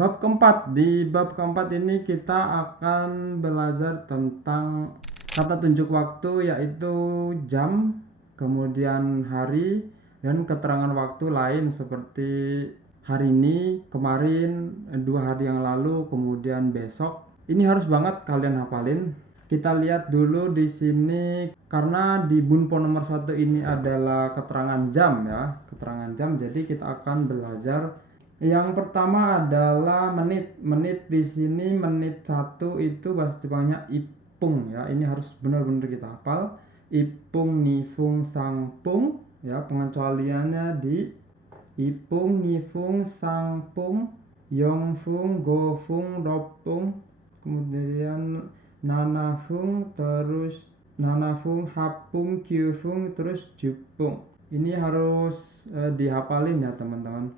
Bab keempat, di bab keempat ini kita akan belajar tentang kata tunjuk waktu, yaitu jam, kemudian hari, dan keterangan waktu lain seperti hari ini, kemarin, 2 hari yang lalu, kemudian besok. Ini harus banget kalian hafalin. Kita lihat dulu di sini, karena di bunpo nomor 1 ini adalah keterangan jam ya, keterangan jam. Jadi kita akan belajar. Yang pertama adalah menit. Menit di sini menit 1 itu bahasa Jepangnya ipung ya. Ini harus benar-benar kita hafal. Ipung, nifung, sangpung ya. Pengecualiannya di ipung, nifung, sangpung, yongfung, gofung, ropung, kemudian nanafung, terus nanafung, hapung, kyufung, terus jupung. Ini harus dihafalin ya teman-teman.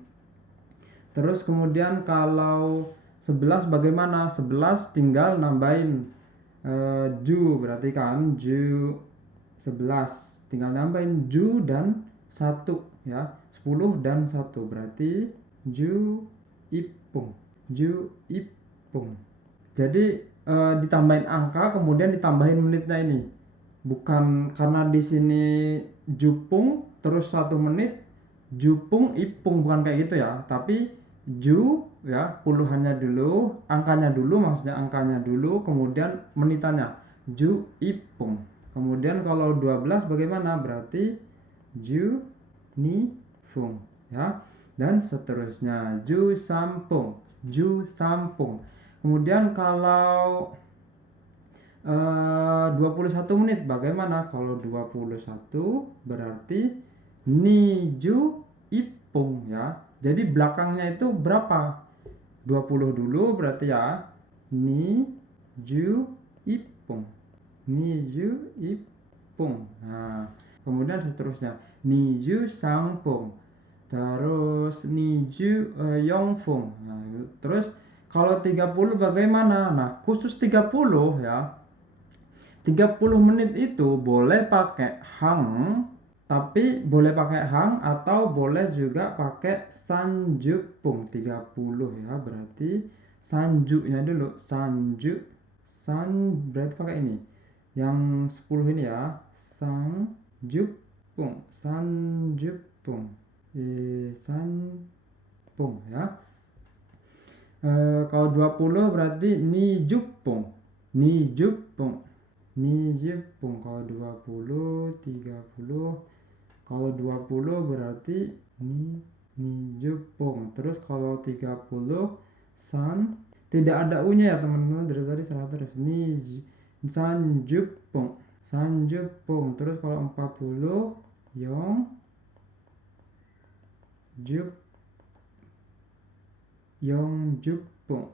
Terus kemudian kalau 11 bagaimana? 11 tinggal nambahin ju, berarti kan ju 11 tinggal nambahin ju dan 1 ya. 10 dan 1 berarti ju ipung. Ju ipung. Jadi ditambahin angka kemudian ditambahin menitnya ini. Bukan karena di sini jupung terus 1 menit jupung ipung, bukan kayak gitu ya, tapi ju ya puluhannya dulu, angkanya dulu, maksudnya angkanya dulu, kemudian menitannya ju ipung. Kemudian kalau 12 bagaimana? Berarti ju ni fung ya, dan seterusnya ju sampung, ju sampung. Kemudian kalau 21 menit bagaimana? Kalau 21 berarti ni ju ipung ya. Jadi belakangnya itu berapa? 20 dulu berarti ya. Ni ju ipung. Ni ju ipung. Nah, kemudian seterusnya ni ju sangpung. Terus ni ju yongfung. Nah, terus kalau 30 bagaimana? Nah, khusus 30 ya. 30 menit itu boleh pakai hang, tapi boleh pakai hang atau boleh juga pakai sanjupung 30 ya. Berarti sanjunya dulu, sanju, berarti pakai ini. Yang 10 ini ya, sanjupung, sanjupung, sanjupung ya. Kalau 20 berarti nijupung, nijupung. Ni jepung. Kalau 20, 30. Kalau 20 berarti ni jepung. Terus kalau 30 san, tidak ada u-nya ya teman-teman, dari tadi salah terus. Ni san jepung, san jepung. Terus kalau 40 yong jup, yong jepung.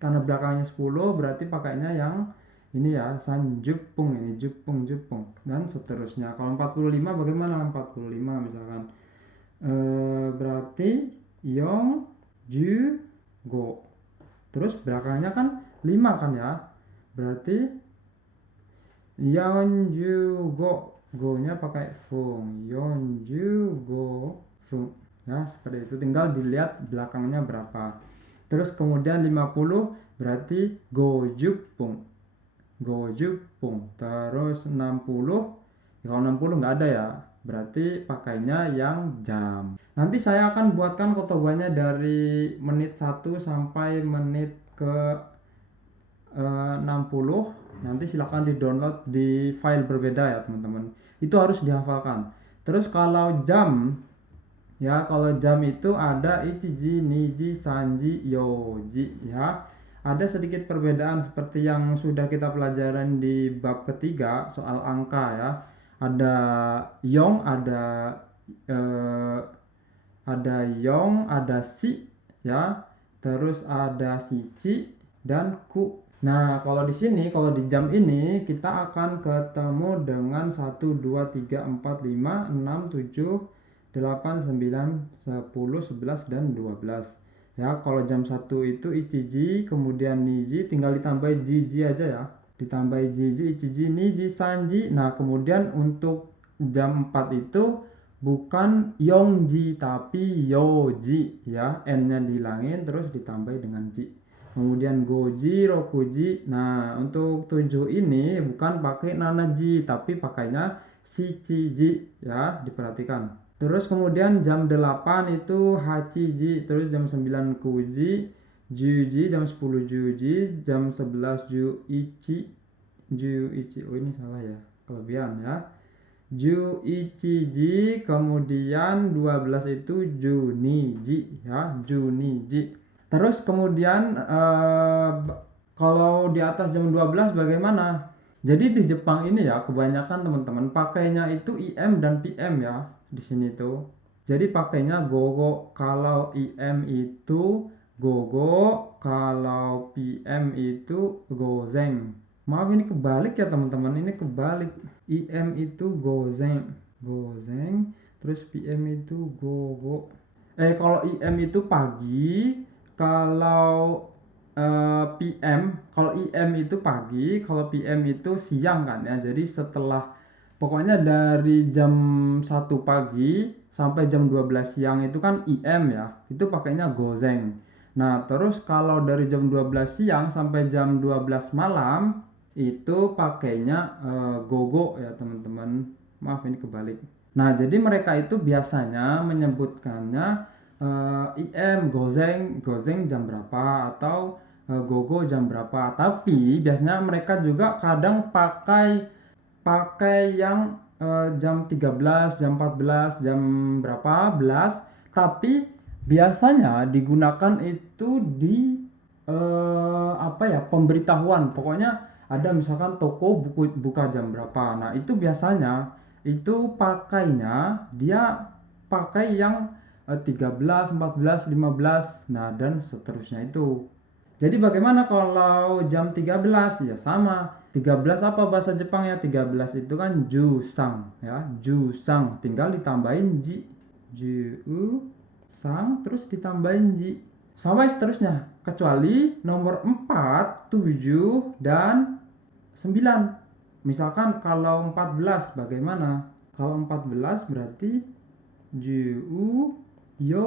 Karena belakangnya 10 berarti pakainya yang ini ya, san jupung, ini jupung, jupung, dan seterusnya. Kalau 45 bagaimana? 45 misalkan berarti yong ju go, terus belakangnya kan 5 kan ya, berarti yong ju go, go nya pakai fung, yong ju go fung ya, seperti itu. Tinggal dilihat belakangnya berapa. Terus kemudian 50 berarti go jupung, go jupung. Terus 60, ya kalau 60 nggak ada ya, berarti pakainya yang jam. Nanti saya akan buatkan kotobannya dari menit 1 sampai menit ke 60. Nanti silahkan di download di file berbeda ya teman-teman. Itu harus dihafalkan. Terus kalau jam ya, kalau jam itu ada ichiji, niji, sanji, yoji ya. Ada sedikit perbedaan seperti yang sudah kita pelajaran di bab ketiga soal angka ya. Ada yong, ada yong, ada si ya. Terus ada shichi dan ku. Nah, kalau di sini, kalau di jam ini kita akan ketemu dengan 1 2 3 4 5 6 7 8, 9, 10, 11, dan 12 ya. Kalau jam 1 itu ichiji, kemudian niji, tinggal ditambah jiji aja ya, ditambah jiji, ichiji, niji, sanji. Nah kemudian untuk jam 4 itu bukan yongji tapi yoji ya, n-nya dihilangin terus ditambahin dengan ji. Kemudian goji, rokuji. Nah, untuk 7 ini bukan pakai nanaji tapi pakainya shichiji ya, diperhatikan. Terus kemudian jam 8 itu hachiji, terus jam 9 kuji, juji, jam 10 juji, jam 11 juichi. Oh ini salah ya, kelebihan ya. Juichiji, kemudian 12 itu juniji ya, juniji. Terus kemudian kalau di atas jam 12 bagaimana? Jadi di Jepang ini ya kebanyakan teman-teman pakainya itu IM dan PM ya di sini tuh. Jadi pakainya gogo, kalau IM itu gogo, kalau PM itu gozeng. Maaf ini kebalik ya teman-teman, ini kebalik. IM itu gozeng, terus PM itu gogo. Kalau IM itu pagi, kalau kalau IM itu pagi, kalau PM itu siang kan ya. Jadi setelah pokoknya dari jam 1 pagi sampai jam 12 siang itu kan IM ya. Itu pakainya gozeng. Nah, terus kalau dari jam 12 siang sampai jam 12 malam itu pakainya gogo ya teman-teman. Maaf ini kebalik. Nah, jadi mereka itu biasanya menyebutkannya IM gozeng jam berapa atau gogo jam berapa. Tapi biasanya mereka juga kadang pakai yang jam 13, jam 14, jam berapa belas. Tapi biasanya digunakan itu di pemberitahuan. Pokoknya ada misalkan toko buka jam berapa. Nah, itu biasanya itu pakainya dia pakai yang 13, 14, 15, nah dan seterusnya itu. Jadi bagaimana kalau jam 13? Ya sama. 13 apa bahasa Jepang ya? 13 itu kan jusang ya, jusang. Tinggal ditambahin ji. Jusang terus ditambahin ji. Sampai seterusnya. Kecuali nomor 4, 7 dan 9. Misalkan kalau 14 bagaimana? Kalau 14 berarti ju yo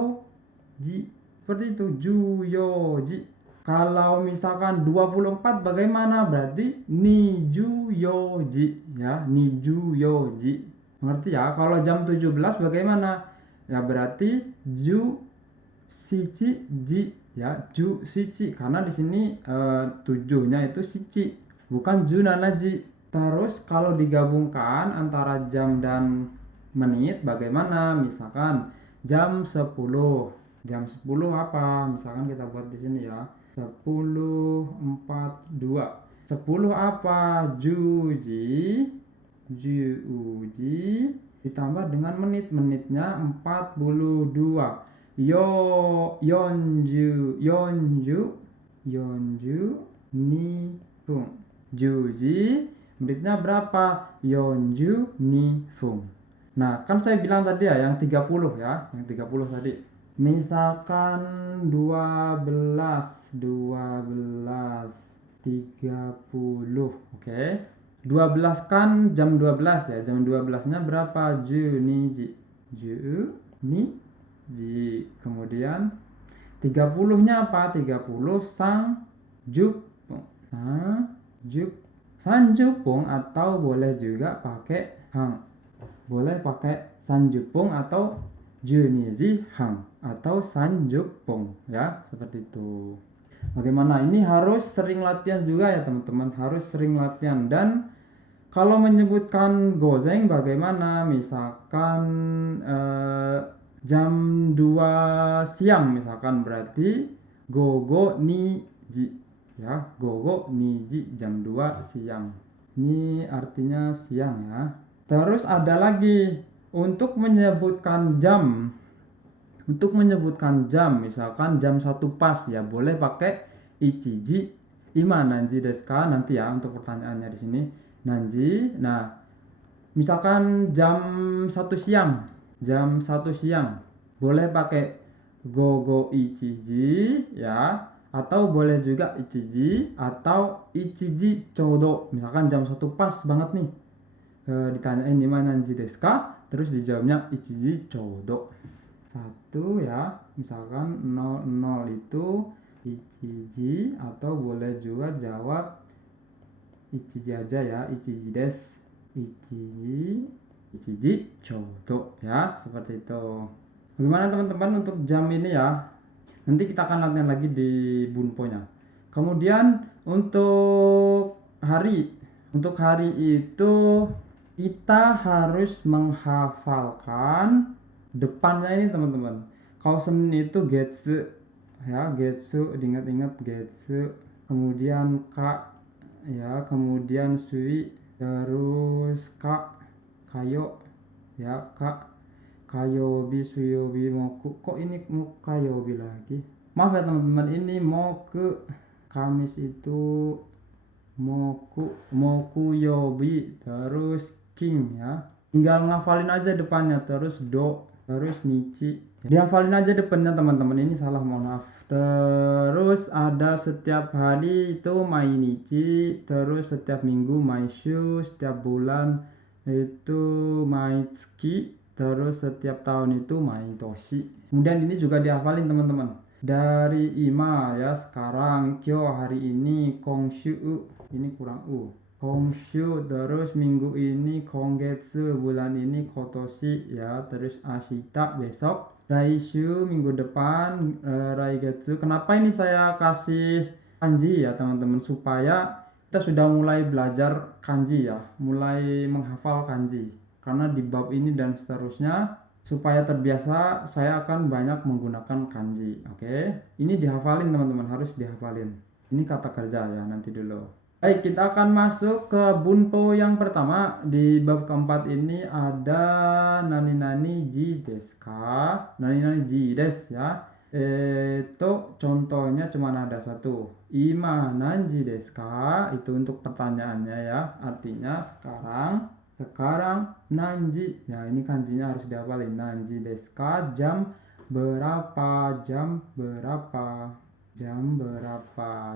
ji. Seperti itu, ju yo ji. Kalau misalkan 24 bagaimana? Berarti ni ju yo ji ya, ni ju yo ji. Mengerti ya? Kalau jam 17 bagaimana? Ya berarti ju shichi ji ya, ju shichi karena di sini 7-nya itu shichi, bukan ju nanaji. Terus kalau digabungkan antara jam dan menit bagaimana? Misalkan jam 10. Jam 10 apa? Misalkan kita buat di sini ya. 10:42. 10 apa? Juji. Juji ditambah dengan menit. Menitnya 42. Yonju nifung. Juji menitnya berapa? Yonju nifung. Nah, kan saya bilang tadi ya yang 30 ya, yang 30 tadi. Misalkan 12, 30, oke. 12 kan jam 12 ya, jam 12-nya berapa? Ju ni ji. Kemudian 30-nya apa? 30 sanjupung. Sanjupung atau boleh juga pakai hang. Boleh pakai sanjupung atau juniji hang atau sanjupung ya, seperti itu. Bagaimana? Ini harus sering latihan juga ya teman-teman, harus sering latihan. Dan kalau menyebutkan gozeng bagaimana? Misalkan jam 2 siang misalkan berarti gogo ni ji ya, gogo ni ji jam 2 siang. Ini artinya siang ya. Terus ada lagi untuk menyebutkan jam. Untuk menyebutkan jam, misalkan jam 1 pas ya, boleh pakai ichiji. Ima nanji desu ka? Nanti ya untuk pertanyaannya di sini. Nanji. Nah, misalkan jam 1 siang. Jam 1 siang. Boleh pakai gogo ichiji ya, atau boleh juga ichiji atau ichiji chodo. Misalkan jam 1 pas banget nih. Ditanyain di mana nanji desu ka? terus dijawabnya ichiji chodo. 1 ya, misalkan 00 itu ichiji, atau boleh juga jawab ichiji aja ya, ichiji desu, ichiji chodo ya, seperti itu. Bagaimana teman-teman untuk jam ini ya? Nanti kita akan latihan lagi di bunponya. Kemudian untuk hari itu kita harus menghafalkan depannya ini teman-teman. Kalau Senin itu getsu ya, getsu, diingat-ingat getsu. Kemudian ka ya, kemudian sui, terus ka, kayo ya, ka, kayobi, suyobi, moku. Kok ini mau kayobi lagi? Maaf ya teman-teman, ini moku. Kamis itu moku yobi, terus king ya. Tinggal ngafalin aja depannya, terus do, terus nichi. Dihafalin aja depannya teman-teman, ini salah, mohon maaf. Terus ada setiap hari itu mainichi, terus setiap minggu maishu, setiap bulan itu maitsuki, terus setiap tahun itu maitoshi. Kemudian ini juga dihafalin teman-teman. Dari ima ya, sekarang, kyo hari ini, kongshu, ini kurang u, kongshu, terus minggu ini kongetsu, bulan ini kotoshi ya, terus ashita besok, raishu minggu depan, raigetsu. Kenapa ini saya kasih kanji ya teman-teman, supaya kita sudah mulai belajar kanji ya, mulai menghafal kanji. Karena di bab ini dan seterusnya, supaya terbiasa, saya akan banyak menggunakan kanji. Oke, ini dihafalin teman-teman, harus dihafalin. Ini kata kerja ya, nanti dulu. Baik, kita akan masuk ke bunpo yang pertama. Di bab keempat ini ada nani ji desu ka, nani ji desu ya. Itu contohnya cuma ada satu, ima nanji desu ka, itu untuk pertanyaannya ya, artinya sekarang nanji ya, ini kanjinya harus dihafalin. Nanji desu ka, jam berapa,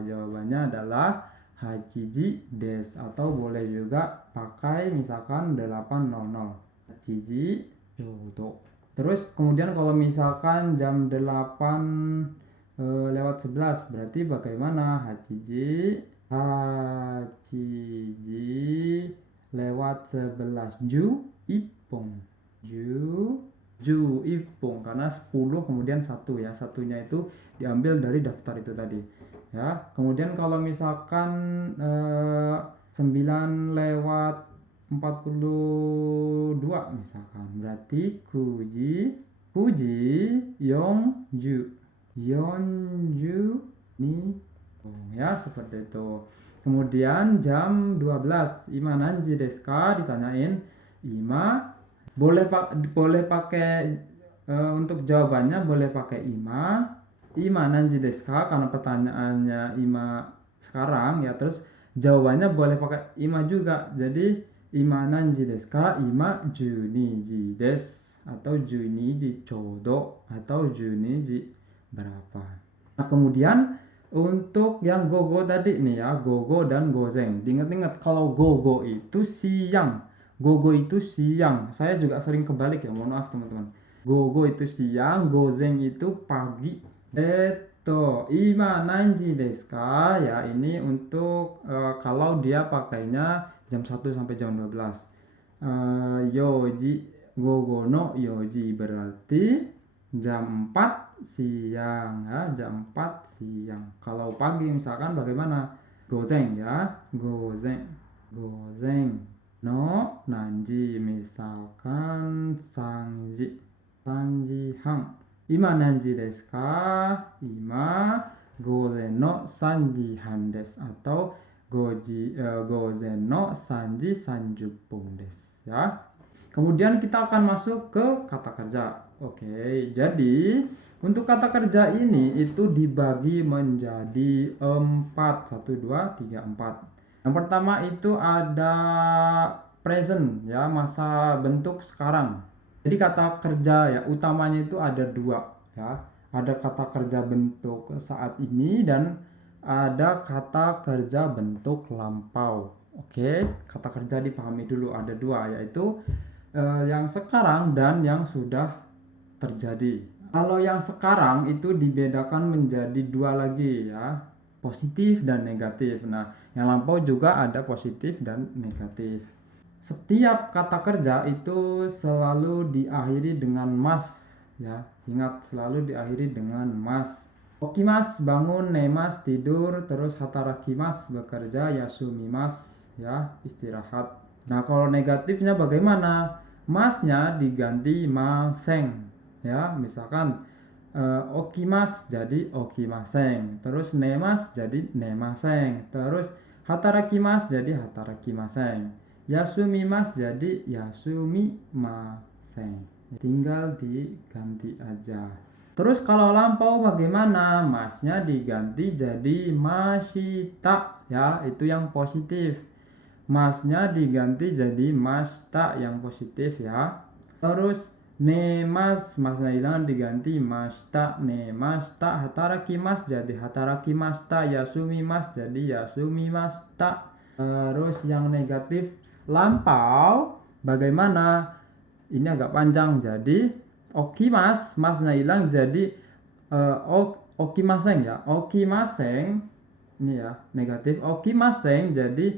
jawabannya adalah hachiji desu, atau boleh juga pakai misalkan 8:00, hachiji chodo. Terus kemudian kalau misalkan jam 8:11 berarti bagaimana? Hachiji lewat 11, ju ipong, karena 10 kemudian 1 ya, satunya itu diambil dari daftar itu tadi ya. Kemudian kalau misalkan 9:42 misalkan, berarti kuji yonju ni ya, seperti itu. Kemudian jam 12, ima nanji desu ka, ditanyain ima, boleh pakai untuk jawabannya boleh pakai ima nanji desu ka, karena pertanyaannya ima sekarang ya, terus jawabannya boleh pakai ima juga, jadi ima nanji desu ka, ima juniji desu, atau juniji chodo, atau juniji berapa. Nah kemudian untuk yang gogo tadi nih ya, gogo dan gozeng, diingat-ingat kalau gogo itu siang, saya juga sering kebalik ya, mohon maaf teman-teman. Gogo itu siang, gozeng itu pagi. Ima nanji desu ka ya, ini untuk kalau dia pakainya jam 1 sampai jam 12. Yoji, gogo no yoji berarti jam 4 siang ya, jam 4 siang. Kalau pagi misalkan bagaimana? Gozeng ya, gozeng no nanji, misalkan sanji hang. Ima nanji desu ka? Ima gozen no sanji han desu, atau gozen no sanji 30 desu ya. Kemudian kita akan masuk ke kata kerja. Oke, jadi untuk kata kerja ini itu dibagi menjadi 4. 1, 2, 3, 4. Yang pertama itu ada present ya, masa bentuk sekarang. Jadi kata kerja ya utamanya itu ada 2 ya. Ada kata kerja bentuk saat ini dan ada kata kerja bentuk lampau. Oke, kata kerja dipahami dulu, ada 2, yaitu yang sekarang dan yang sudah terjadi. Kalau yang sekarang itu dibedakan menjadi dua lagi ya, positif dan negatif. Nah, yang lampau juga ada positif dan negatif. Setiap kata kerja itu selalu diakhiri dengan mas ya. Ingat, selalu diakhiri dengan mas. Okimas bangun, nemas tidur, terus hatarakimas bekerja, yasumimas ya istirahat. Nah, kalau negatifnya bagaimana? Masnya diganti maseng ya. Misalkan okimas jadi okimaseng, terus nemas jadi nemaseng, terus hatarakimas jadi hatarakimaseng, yasumimas jadi yasumimaseng. Tinggal diganti aja. Terus kalau lampau bagaimana? Masnya diganti jadi masita ya, itu yang positif. Masnya diganti jadi masta yang positif ya. Terus nemas, masnya hilang diganti masta, nemasta. Hatarakimas jadi hatarakimasta, yasumimas jadi yasumimasta. Terus yang negatif lampau bagaimana? Ini agak panjang, jadi okimas, masnya hilang jadi okimaseng ya. Okimaseng ini ya negatif. Okimaseng jadi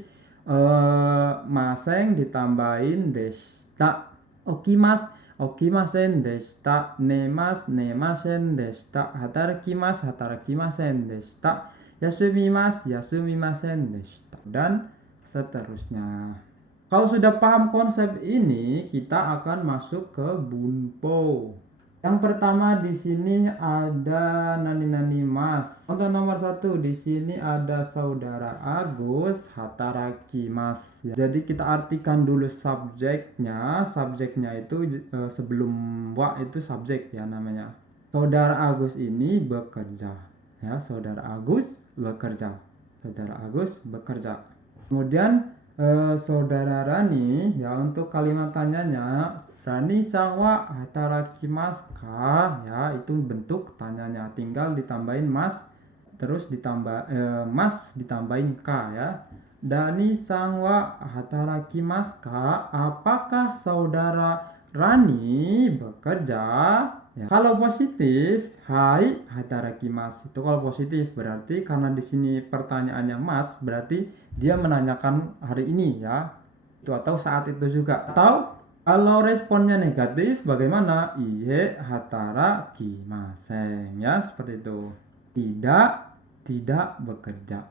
maseng ditambahin deshita. Okimasen deshita. Nemas, nemasen deshita. Hatarakimasen deshita. Yasumimasen deshita. Dan seterusnya. Kalau sudah paham konsep ini, kita akan masuk ke bunpo. Yang pertama di sini ada nani mas. Contoh nomor 1 di sini ada saudara Agus hatarakimas. Jadi kita artikan dulu subjeknya. Subjeknya itu sebelum wa itu subjek ya namanya. Saudara Agus ini bekerja. Ya, saudara Agus bekerja. Saudara Agus bekerja. Kemudian saudara Rani ya, untuk kalimat tanyanya Rani sang hatarakimasu ka ya, itu bentuk tanyanya, tinggal ditambahin mas, terus mas ditambahin ka ya. Rani sang hatarakimasu ka, apakah saudara Rani bekerja ya. Kalau positif hai hatarakimasu, itu kalau positif berarti karena di sini pertanyaannya mas, berarti dia menanyakan hari ini ya, itu atau saat itu juga. Atau kalau responnya negatif bagaimana? Iye hatarakimasen ya, seperti itu. Tidak bekerja.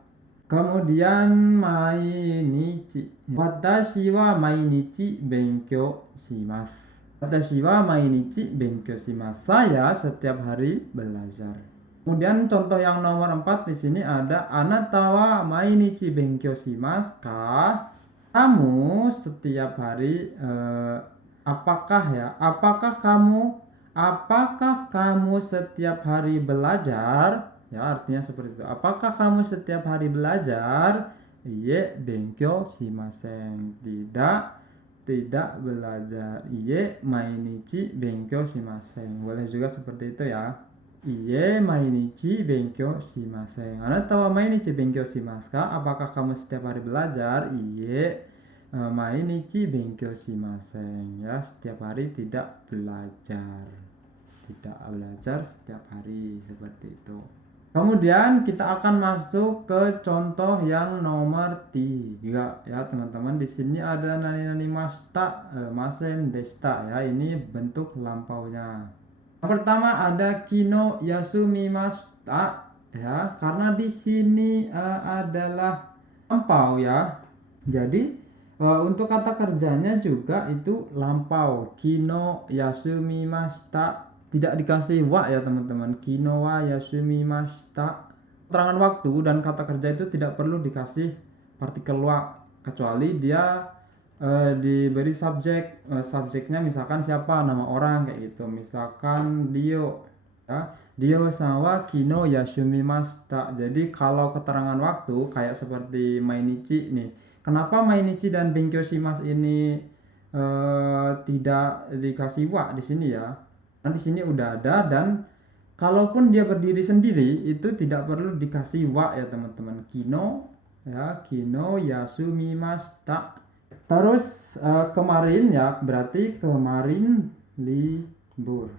Kemudian mainichi. Watashi wa mainichi benkyou shimasu. Watashi wa mainichi benkyou shimasu. Saya setiap hari belajar. Kemudian contoh yang nomor 4 di sini ada anata wa mainichi benkyou shimasu ka? Kamu setiap hari apakah kamu setiap hari belajar? Ya, artinya seperti itu. Apakah kamu setiap hari belajar? Iye benkyou shimasen. Tidak belajar. Iye mainichi benkyou shimasen. Boleh juga seperti itu ya. Iye mainichi benkyou shimasen. Anata wa mainichi benkyou shimasu ka? Apakah kamu setiap hari belajar? Iye mainichi benkyou shimasen. Ya, setiap hari tidak belajar. Tidak belajar setiap hari, seperti itu. Kemudian kita akan masuk ke contoh yang nomor 3 ya teman-teman. Di sini ada nani mashita, masen deshita ya. Ini bentuk lampaunya. Yang pertama ada kino yasumimashita ya, karena di sini adalah lampau ya. Jadi untuk kata kerjanya juga itu lampau. Kino yasumimashita, tidak dikasih wa ya teman-teman. Kino wa yasumimashita. Keterangan waktu dan kata kerja itu tidak perlu dikasih partikel wa, kecuali dia diberi subjeknya misalkan siapa, nama orang kayak gitu. Misalkan Dio ya, Dio sama kino yasumimashita. Jadi kalau keterangan waktu kayak seperti mainichi nih, kenapa mainichi dan benkyou shimasu ini tidak dikasih wa di sini ya? Nah, di sini udah ada, dan kalaupun dia berdiri sendiri itu tidak perlu dikasih wa ya teman-teman. Kino ya, kino yasumimashita. Terus kemarin ya, berarti kemarin libur.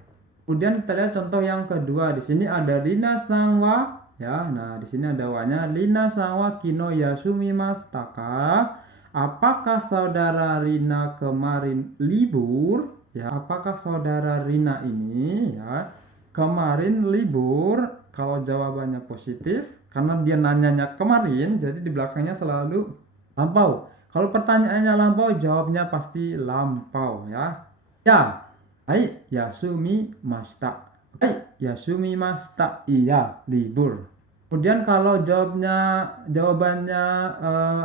Kemudian kita lihat contoh yang kedua. Di sini ada Rina Sangwa ya. Nah, di sini ada wanya Rina Sangwa kino yasumi mastaka. Apakah saudara Rina kemarin libur? Ya, apakah saudara Rina ini ya kemarin libur? Kalau jawabannya positif, karena dia nanyanya kemarin, jadi di belakangnya selalu lampau. Kalau pertanyaannya lampau, jawabnya pasti lampau ya. Ya, hai yasumi mashita. Hai yasumi mashita. Iya, libur. Kemudian kalau jawabannya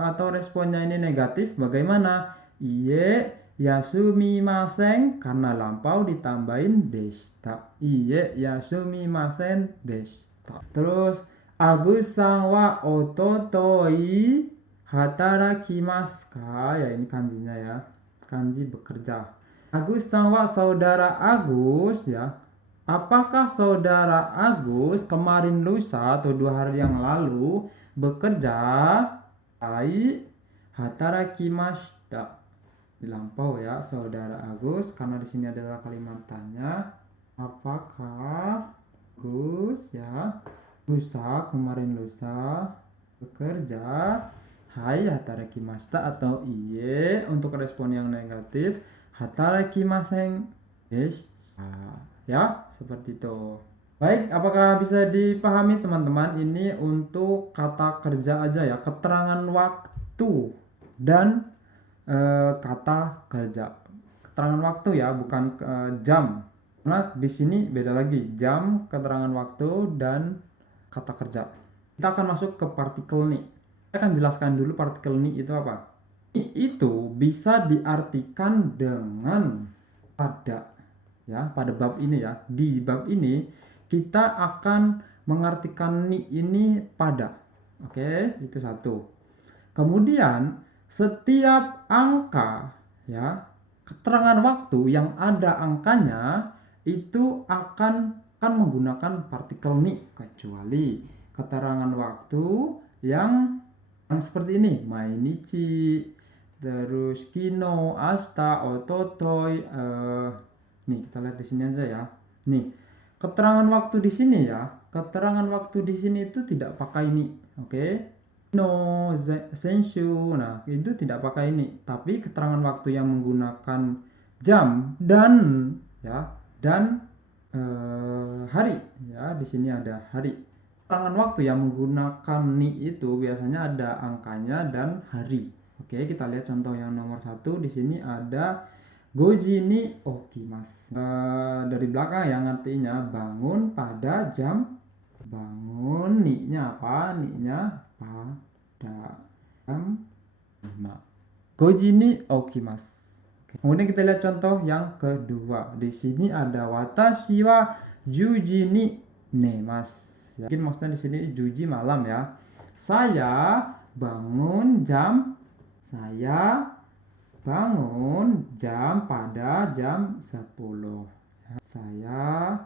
atau responnya ini negatif, bagaimana? Iye yasumi masen, karena lampau ditambahin deshita. Iye yasumi masen deshita. Terus Agus-san wa ototoi hatarakimasu ka? Ya, ini kanjinya ya. Kanji bekerja. Agus-san wa saudara Agus ya. Apakah saudara Agus kemarin lusa atau 2 hari yang lalu bekerja? Ai hatarakimashita. Dilampau ya saudara Agus, karena di sini adalah kalimat tanya. Apakah Agus ya lusa, kemarin lusa bekerja? Hai hatarakimashita atau iye. Untuk respon yang negatif hatarakimasen desu. Ya, seperti itu. Baik, apakah bisa dipahami teman-teman? Ini untuk kata kerja aja ya, keterangan waktu dan kata kerja. Keterangan waktu ya, bukan jam. Nah, di sini beda lagi, jam, keterangan waktu dan kata kerja. Kita akan masuk ke partikel ni. Saya akan jelaskan dulu partikel ni itu apa. Ni itu bisa diartikan dengan pada. Ya, pada bab ini ya. Di bab ini kita akan mengartikan ni ini pada. Oke, itu satu. Kemudian setiap angka ya, keterangan waktu yang ada angkanya itu akan menggunakan partikel ni, kecuali keterangan waktu yang seperti ini, mainichi, terus kino, asta, ototoi, nih kita lihat di sini aja ya. Nih, keterangan waktu di sini ya. Keterangan waktu di sini itu tidak pakai ini, oke? No senshu. Nah, itu tidak pakai ini, tapi keterangan waktu yang menggunakan jam dan ya dan hari ya. Di sini ada hari. Keterangan waktu yang menggunakan ni itu biasanya ada angkanya dan hari. Oke, kita lihat contoh yang nomor 1. Di sini ada Goji ni okimasu. Dari belakang yang artinya bangun pada jam. Bangun, ni-nya apa? Ni-nya pada jam 5. Goji ni okimasu. Kemudian kita lihat contoh yang kedua. Di sini ada watashi wa juji ni nemasu. Mungkin maksudnya di sini juji malam ya. Saya bangun jam pada jam 10. Saya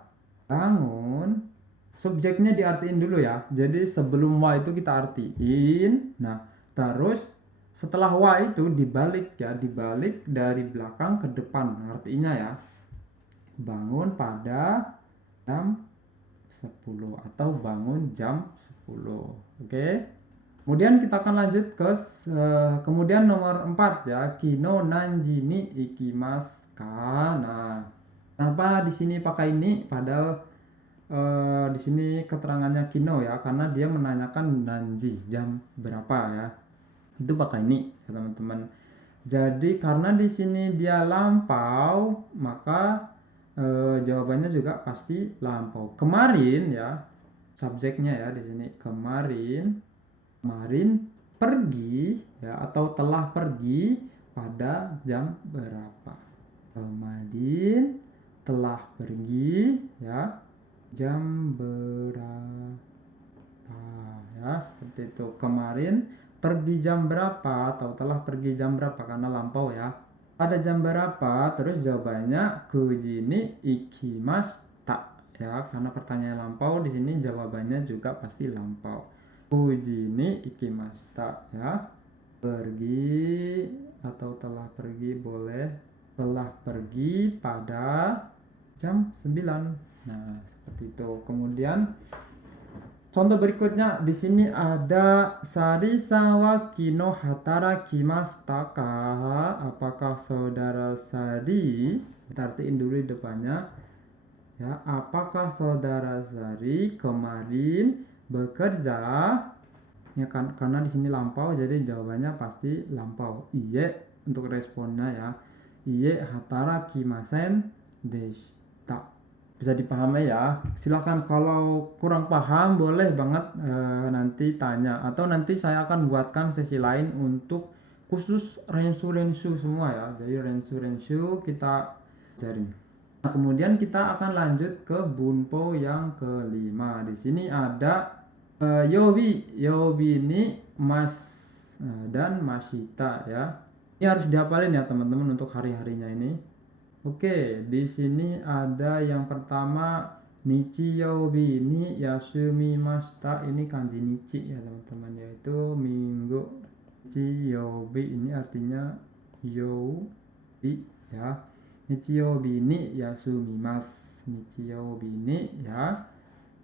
bangun. Subjeknya diartiin dulu ya. Jadi sebelum wa itu kita artiin. Nah, terus setelah wa itu dibalik ya. Dibalik dari belakang ke depan. Artinya ya, bangun pada jam 10 atau bangun jam 10. Oke. Kemudian kita akan lanjut ke kemudian nomor 4 ya, kino nanji ni ikimasu ka. Nah, kenapa di sini pakai ini padahal di sini keterangannya kino ya, karena dia menanyakan nanji, jam berapa ya. Itu pakai ini ya, teman-teman. Jadi karena di sini dia lampau, maka jawabannya juga pasti lampau. Kemarin ya, subjeknya ya di sini kemarin pergi ya, atau telah pergi pada jam berapa. Kemarin telah pergi ya jam berapa ya, seperti itu. Kemarin pergi jam berapa atau telah pergi jam berapa, karena lampau ya. Pada jam berapa, terus jawabannya kuji ni ikimashita ya, karena pertanyaan lampau di sini jawabannya juga pasti lampau. Kuji ni ikimashita ya. pergi atau telah pergi boleh, telah pergi pada jam 9. Nah, seperti itu. Kemudian contoh berikutnya di sini ada Sari-san wa kino hatarakimashita ka? Apakah saudara Sari, kita artiin dulu di depannya ya, apakah saudara Sari kemarin bekerja? Ya kan, karena di sini lampau jadi jawabannya pasti lampau. Iye untuk responnya ya. Iye hatarakimasen deshita. Bisa dipahami ya. Silakan kalau kurang paham boleh banget nanti tanya, atau nanti saya akan buatkan sesi lain untuk khusus rensu semua ya. Jadi rensu kita ajarin. Nah, kemudian kita akan lanjut ke bunpo yang kelima. Di sini ada yobi ini mas dan masita ya. Ini harus dihafalin ya teman-teman untuk hari-harinya ini. Oke, di sini ada yang pertama nichi yobi ini yasumimashita, ini kanji nichi ya teman-teman, yaitu minggu. Nichi yobi ini artinya yobi ya. Nichi yobi ini yasumimasu. Nichi yobi ini ya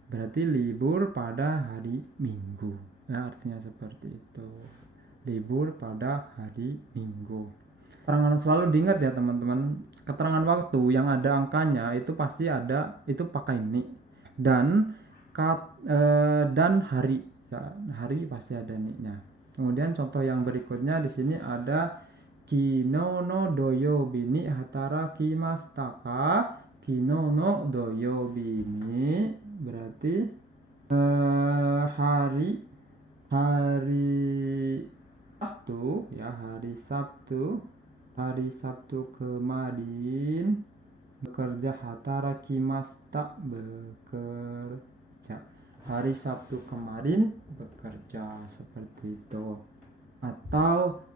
berarti libur pada hari Minggu ya, artinya seperti itu, libur pada hari Minggu. Keterangan selalu diingat ya teman-teman, keterangan waktu yang ada angkanya itu pasti ada, itu pakai ni, dan hari ya, hari pasti ada ni-nya. Kemudian contoh yang berikutnya di sini ada kino no doyobi ni hatarakimashita ka? Kino no doyobi ni berarti hari Sabtu ya, hari Sabtu kemarin bekerja, hatarakimashita bekerja, hari Sabtu kemarin bekerja, seperti itu. Atau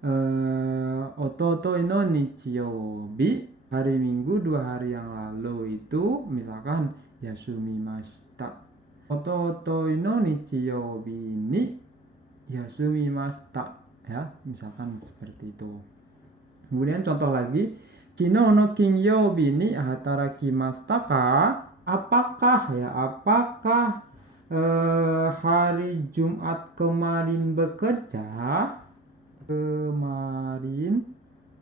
ototo no nichiyobi, hari Minggu 2 hari yang lalu itu misalkan yasumimashita. Ototo no nichiyobi ni yasumimashita ya, misalkan seperti itu. Kemudian contoh lagi, kino no kinyobi ni hatarakimashita ka? Apakah hari Jumat kemarin bekerja?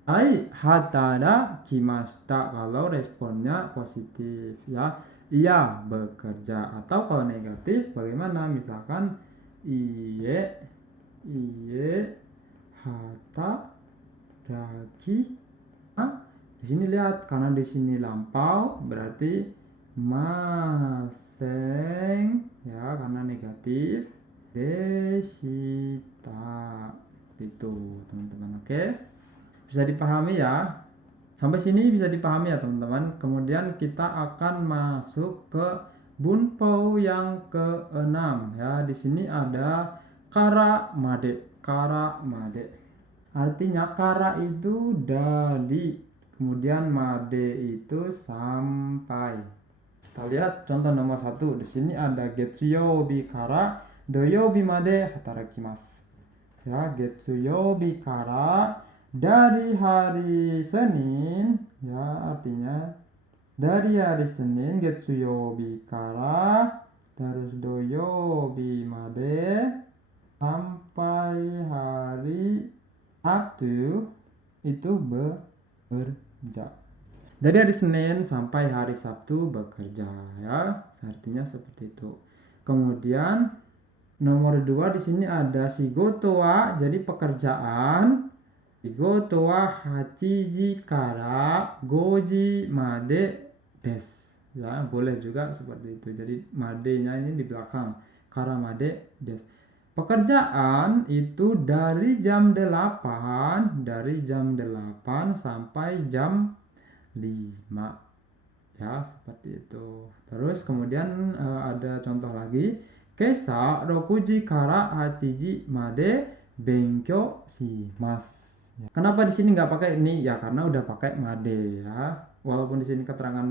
Hai hatarakimashita kalau responnya positif ya, iya bekerja. Atau kalau negatif bagaimana? Misalkan iye hataraki. Di sini lihat, karena di sini lampau berarti maseng ya, karena negatif, deshita. Itu teman-teman. Oke, bisa dipahami ya, sampai sini bisa dipahami ya teman-teman. Kemudian kita akan masuk ke bunpo yang ke-6 ya. Di sini ada kara made. Artinya kara itu dari, kemudian made itu sampai. Kita lihat contoh nomor 1. Di sini ada getsuyobi kara doyobi made hatarakimasu. Ya, getsuyobi kara dari hari Senin ya, artinya dari hari Senin, getsuyobi kara terus doyobi made sampai hari Sabtu itu bekerja. Dari hari Senin sampai hari Sabtu bekerja ya, artinya seperti itu. Kemudian nomor 2 di sini ada shigoto wa, jadi pekerjaan. Shigoto wa hachiji kara goji made desu. Ya, boleh juga seperti itu. Jadi made-nya ini di belakang. Kara made desu. Pekerjaan itu dari jam 8 sampai jam 5 ya, seperti itu. Terus kemudian ada contoh lagi, kesa rokuji kara hachiji made benkyou shimasu. Ya. Kenapa di sini nggak pakai ini? Ya karena udah pakai made ya. Walaupun di sini keterangan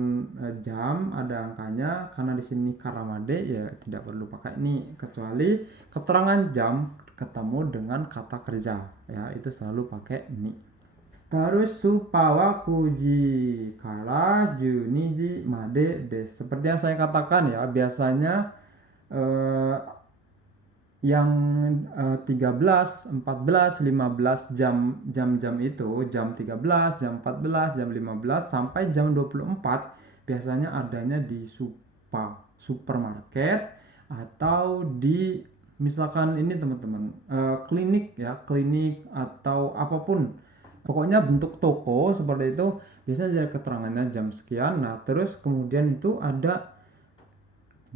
jam ada angkanya, karena di sini kara made ya tidak perlu pakai ini. Kecuali keterangan jam ketemu dengan kata kerja ya, itu selalu pakai ni. Terus supawa kuji kara juniji made des. Seperti yang saya katakan ya, biasanya yang 13, 14, 15 jam itu, jam 13, jam 14, jam 15 sampai jam 24 biasanya adanya di supermarket atau di misalkan ini teman-teman klinik ya, klinik atau apapun. Pokoknya bentuk toko seperti itu, biasanya ada keterangannya jam sekian. Nah, terus kemudian itu ada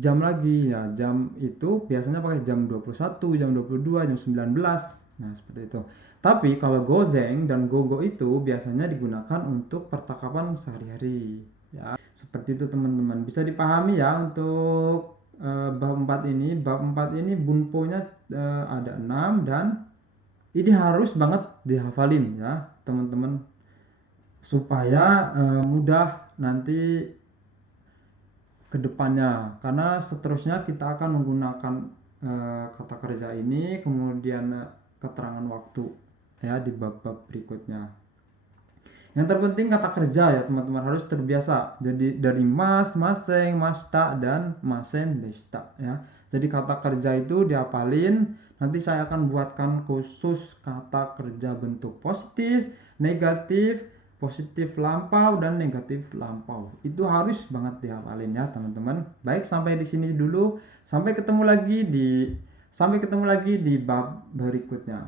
jam lagi ya, jam itu biasanya pakai jam 21, jam 22, jam 19. Nah, seperti itu. Tapi kalau gozeng dan gogo itu biasanya digunakan untuk percakapan sehari-hari ya. Seperti itu teman-teman. Bisa dipahami ya untuk bab 4 ini. Bab 4 ini bunponya ada 6 dan ini harus banget dihafalin ya, teman-teman. Supaya mudah nanti kedepannya, karena seterusnya kita akan menggunakan kata kerja ini, kemudian keterangan waktu ya di bab-bab berikutnya. Yang terpenting kata kerja ya teman-teman, harus terbiasa. Jadi dari mas, maseng, masta, dan masen, desta ya. Jadi kata kerja itu dihafalin. Nanti saya akan buatkan khusus kata kerja bentuk positif, negatif, positif lampau, dan negatif lampau. Itu harus banget dihafalin ya teman-teman. Baik, sampai di sini dulu. Sampai ketemu lagi di bab berikutnya.